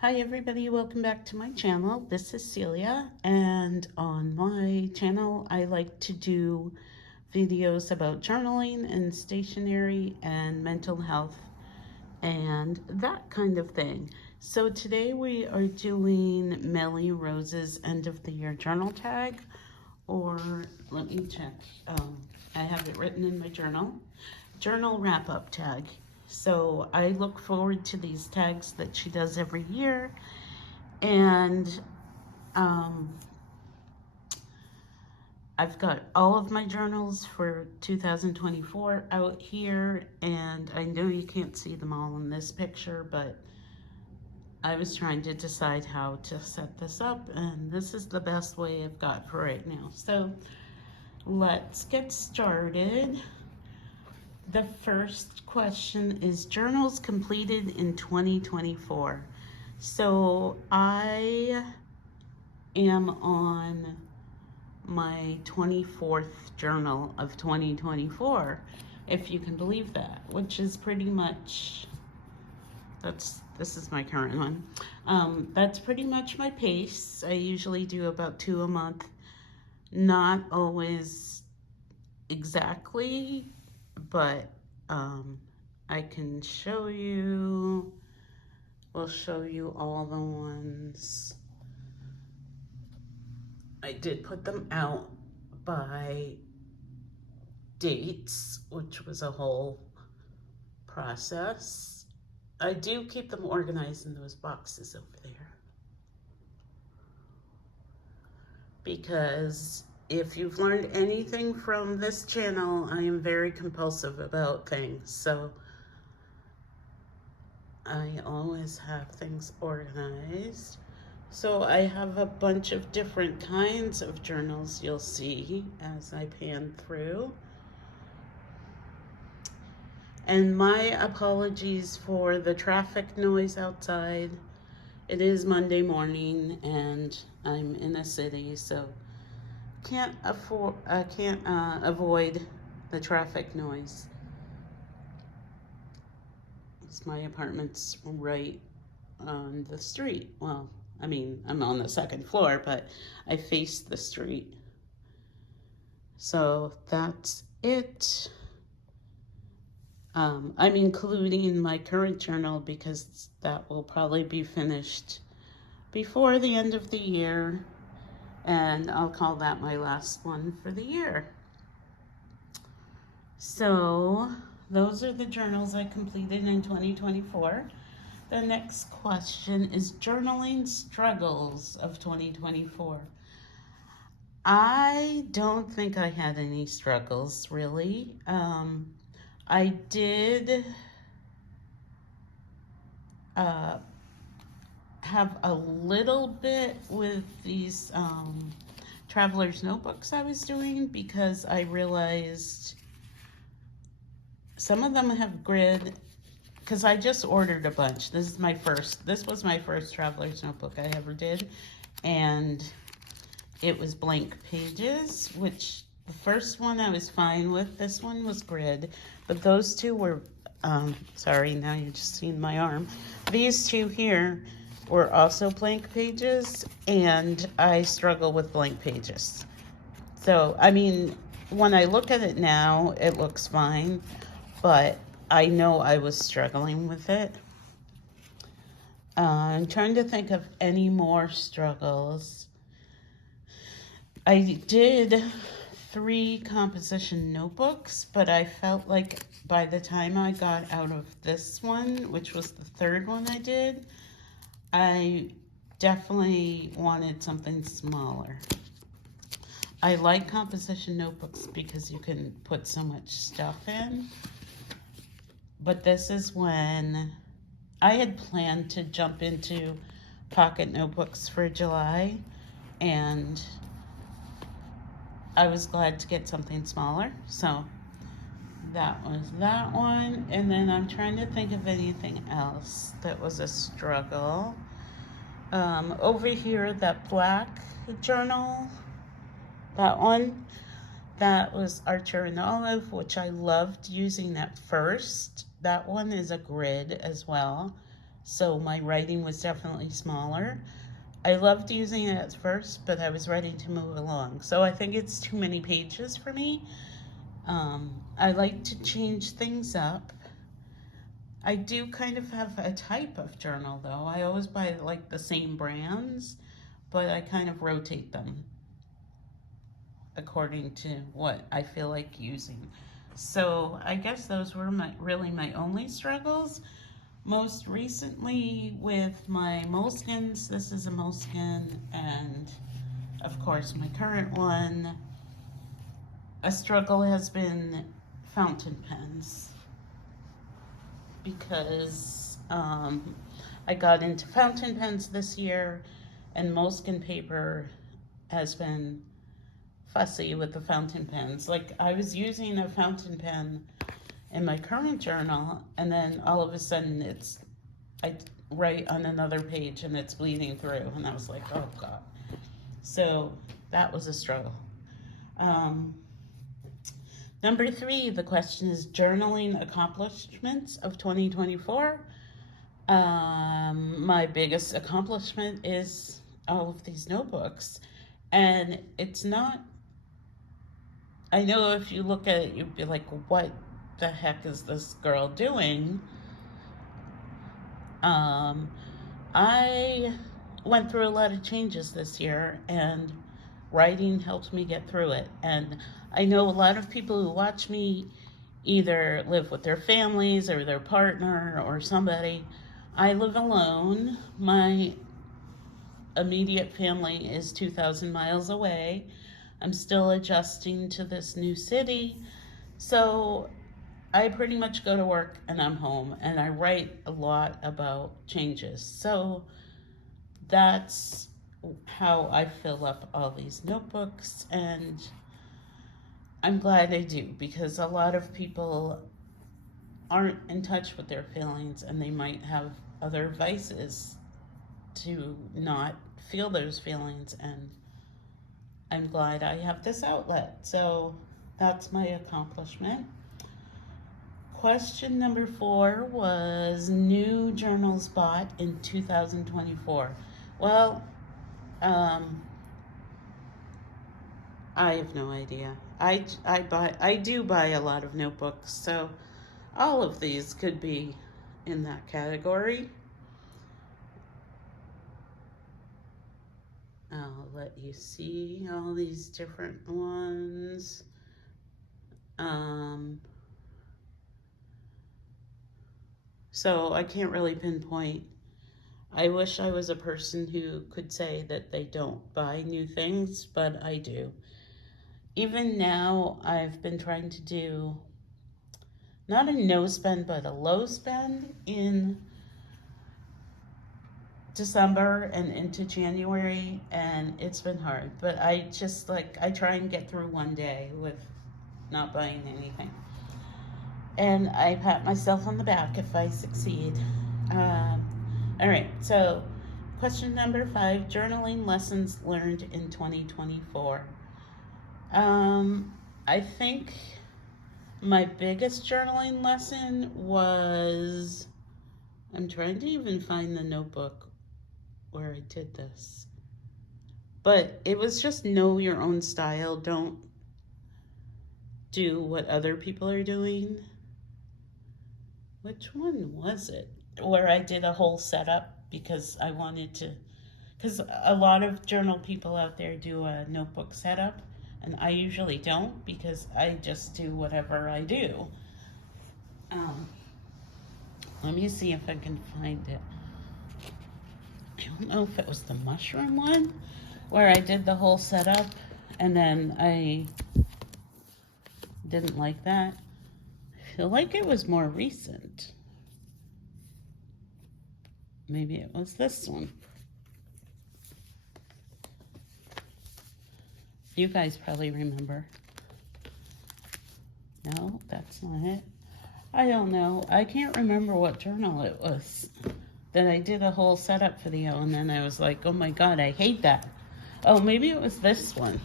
Hi everybody, welcome back to my channel. This is Celia, and on my channel I like to do videos about journaling and stationery and mental health and that kind of thing. So today we are doing Melly Rose's end of the year journal tag, or let me check. I have it written in my journal wrap up tag. So I look forward to these tags that she does every year, and I've got all of my journals for 2024 out here, and I know you can't see them all in this picture, but I was trying to decide how to set this up, and this is the best way I've got for right now. So let's get started. The first question is journals completed in 2024. So I am on my 24th journal of 2024, if you can believe that, which is pretty much, this is my current one. That's pretty much my pace. I usually do about 2 a month, not always exactly, but I can show you, we'll show you all the ones. I did put them out by dates, which was a whole process. I do keep them organized in those boxes over there, because if you've learned anything from this channel, I am very compulsive about things. So I always have things organized. So I have a bunch of different kinds of journals you'll see as I pan through. And my apologies for the traffic noise outside. It is Monday morning and I'm in a city, so I can't avoid the traffic noise. My apartment's right on the street. Well, I mean, I'm on the second floor, but I face the street. So that's it. I'm including my current journal because that will probably be finished before the end of the year, and I'll call that my last one for the year. So those are the journals I completed in 2024. The next question is journaling struggles of 2024. I don't think I had any struggles, really. I did have a little bit with these traveler's notebooks I was doing, because I realized some of them have grid, because I just ordered a bunch. This was my first traveler's notebook I ever did, and it was blank pages, which the first one I was fine with. This one was grid, but those two were, sorry, now you're just seeing my arm. These two here were also blank pages, and I struggle with blank pages. So, I mean, when I look at it now, it looks fine, but I know I was struggling with it. I'm trying to think of any more struggles. I did 3 composition notebooks, but I felt like by the time I got out of this one, which was the third one I did, I definitely wanted something smaller. I like composition notebooks because you can put so much stuff in, but this is when I had planned to jump into pocket notebooks for July, and I was glad to get something smaller. So that was that one. And then I'm trying to think of anything else that was a struggle. Over here, that black journal, that one, that was Archer and Olive, which I loved using at first. That one is a grid as well. so my writing was definitely smaller. I loved using it at first, but I was ready to move along. So I think it's too many pages for me. I like to change things up. I do kind of have a type of journal though. I always buy like the same brands, but I kind of rotate them according to what I feel like using. So I guess those were really my only struggles. Most recently with my Moleskines, this is a Moleskine, and of course my current one, a struggle has been fountain pens because I got into fountain pens this year, and Moleskine paper has been fussy with the fountain pens. Like, I was using a fountain pen in my current journal, and then all of a sudden I write on another page and it's bleeding through, and I was like, oh God. So that was a struggle. Number 3, the question is journaling accomplishments of 2024. My biggest accomplishment is all of these notebooks. And it's not, I know if you look at it, you'd be like, what the heck is this girl doing? I went through a lot of changes this year, and writing helped me get through it. And I know a lot of people who watch me either live with their families or their partner or somebody. I live alone. My immediate family is 2,000 miles away. I'm still adjusting to this new city. So I pretty much go to work and I'm home, and I write a lot about changes. So that's how I fill up all these notebooks, and I'm glad I do, because a lot of people aren't in touch with their feelings, and they might have other vices to not feel those feelings, and I'm glad I have this outlet. So that's my accomplishment. Question number 4 was new journals bought in 2024. Well, I have no idea. I do buy a lot of notebooks, so all of these could be in that category. I'll let you see all these different ones. So I can't really pinpoint. I wish I was a person who could say that they don't buy new things, but I do. Even now, I've been trying to do not a no spend, but a low spend in December and into January, and it's been hard. But I just I try and get through one day with not buying anything. And I pat myself on the back if I succeed. All right, so question number 5, journaling lessons learned in 2024. I think my biggest journaling lesson was, I'm trying to even find the notebook where I did this, but it was just know your own style. Don't do what other people are doing. Which one was it? Where I did a whole setup because I wanted to, because a lot of journal people out there do a notebook setup, and I usually don't because I just do whatever I do. Let me see if I can find it. I don't know if it was the mushroom one where I did the whole setup and then I didn't like that. I feel like it was more recent. Maybe it was this one. You guys probably remember. No, that's not it. I don't know. I can't remember what journal it was that I did a whole setup video, and then I was like, oh my God, I hate that. Oh, maybe it was this one.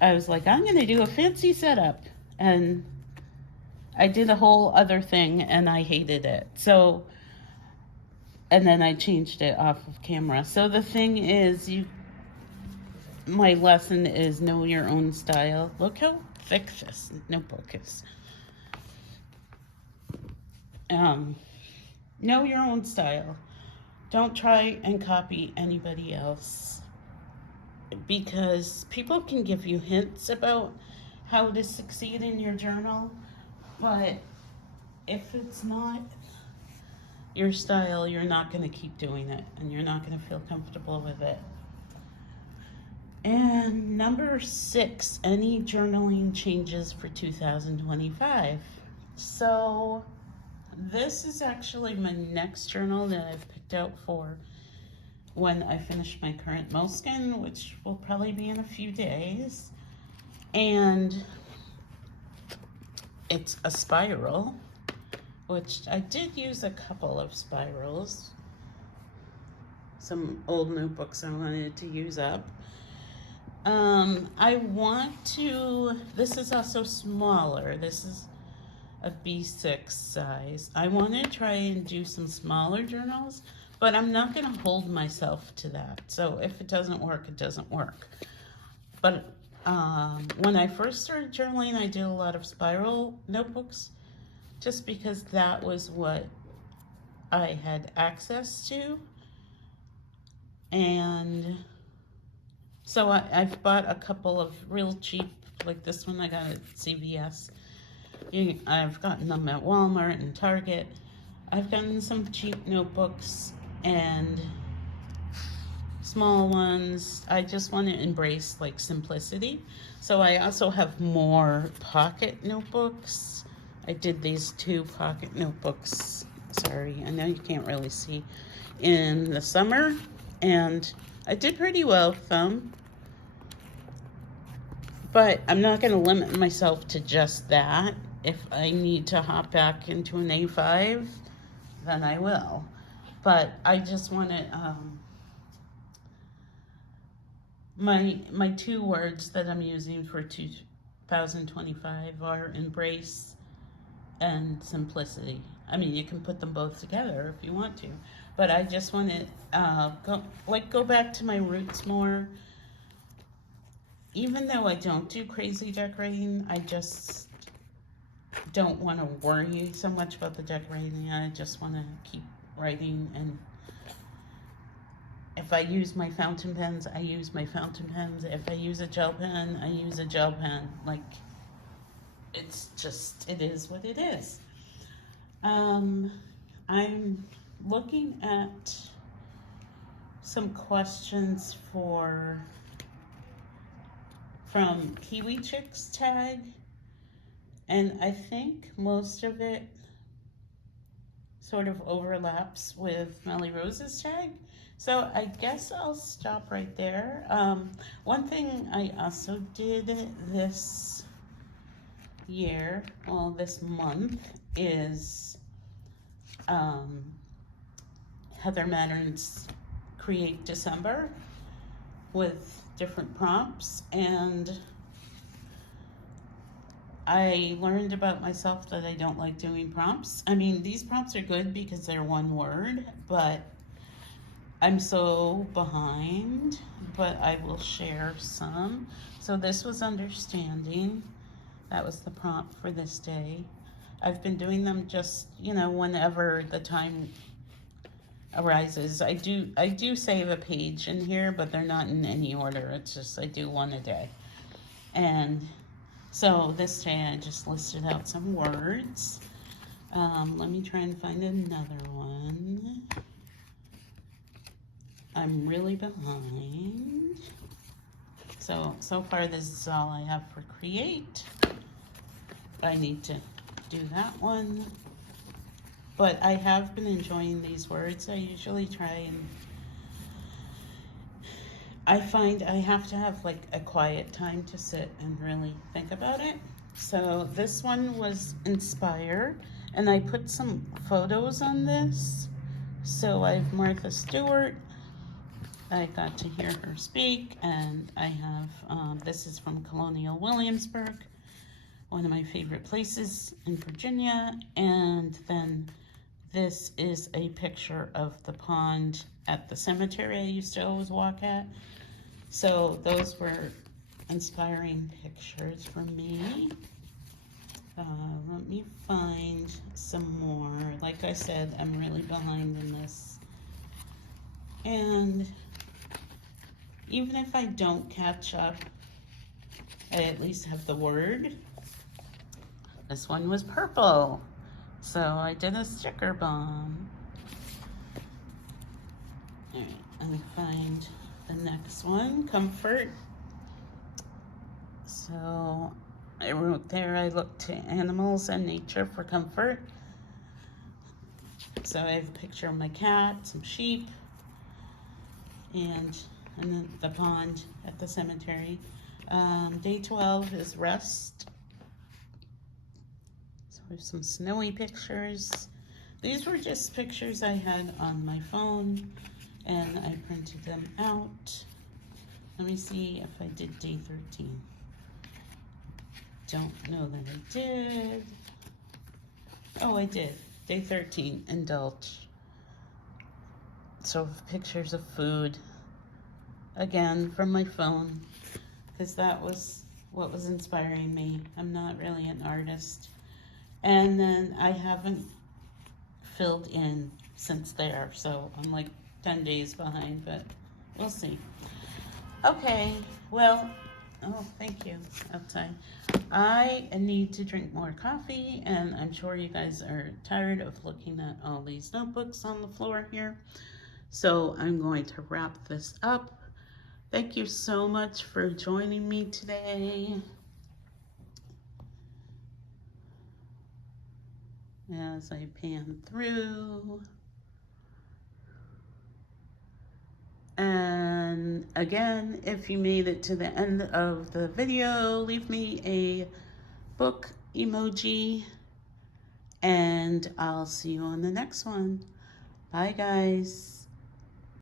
I was like, I'm going to do a fancy setup. And I did a whole other thing and I hated it. So, and then I changed it off of camera. So the thing is, my lesson is know your own style. Look how thick this notebook is. Know your own style. Don't try and copy anybody else, because people can give you hints about how to succeed in your journal, but if it's not your style, you're not going to keep doing it, and you're not going to feel comfortable with it. And number 6, any journaling changes for 2025. So this is actually my next journal that I've picked out for when I finish my current Moleskine, which will probably be in a few days. And it's a spiral, which I did use a couple of spirals. Some old notebooks I wanted to use up. This is also smaller. This is a B6 size. I want to try and do some smaller journals, but I'm not going to hold myself to that. So if it doesn't work, it doesn't work. But when I first started journaling, I did a lot of spiral notebooks just because that was what I had access to. And so I've bought a couple of real cheap, like this one I got at CVS. I've gotten them at Walmart and Target. I've gotten some cheap notebooks and small ones. I just want to embrace like simplicity. So I also have more pocket notebooks. I did these 2 pocket notebooks. Sorry, I know you can't really see, in the summer, and I did pretty well with them. But I'm not going to limit myself to just that. If I need to hop back into an A5, then I will. But I just want to, my 2 words that I'm using for 2025 are embrace and simplicity. I mean, you can put them both together if you want to. But I just want to go back to my roots more. Even though I don't do crazy decorating, I just don't want to worry so much about the decorating. I just want to keep writing, and if I use my fountain pens, I use my fountain pens. If I use a gel pen, I use a gel pen. Like, it's just, it is what it is. I'm looking at some questions from Kiwi Chicks tag, and I think most of it sort of overlaps with Melly Rose's tag. So I guess I'll stop right there. One thing I also did this year, well, this month, is Heather Mattern's Create December with different prompts, and I learned about myself that I don't like doing prompts. I mean, these prompts are good because they're one word, but I'm so behind, but I will share some. So this was understanding. That was the prompt for this day. I've been doing them just, whenever the time arises. I do save a page in here, but they're not in any order. It's just I do one a day. And so this day I just listed out some words. Let me try and find another one. I'm really behind. So far this is all I have for create. I need to do that one. But I have been enjoying these words. I usually try and, I find I have to have like a quiet time to sit and really think about it. So this one was inspire, and I put some photos on this. So I have Martha Stewart. I got to hear her speak, and I have, this is from Colonial Williamsburg. one of my favorite places in Virginia. And then this is a picture of the pond at the cemetery I used to always walk at. So those were inspiring pictures for me. Let me find some more. Like I said, I'm really behind in this. And even if I don't catch up, I at least have the word. This one was purple, so I did a sticker bomb. All right, let me find the next one, comfort. So I wrote there, I look to animals and nature for comfort. So I have a picture of my cat, some sheep, and then the pond at the cemetery. Day 12 is rest. So there's some snowy pictures. These were just pictures I had on my phone, and I printed them out. Let me see if I did day 13. Don't know that I did. Oh, I did. Day 13, indulge. So pictures of food, again from my phone, because that was what was inspiring me. I'm not really an artist. And then I haven't filled in since there, so I'm like 10 days behind, but we'll see. Okay, well, oh, thank you, outside. I need to drink more coffee, and I'm sure you guys are tired of looking at all these notebooks on the floor here. So I'm going to wrap this up. Thank you so much for joining me today. As I pan through. And again, if you made it to the end of the video, leave me a book emoji, and I'll see you on the next one. Bye, guys.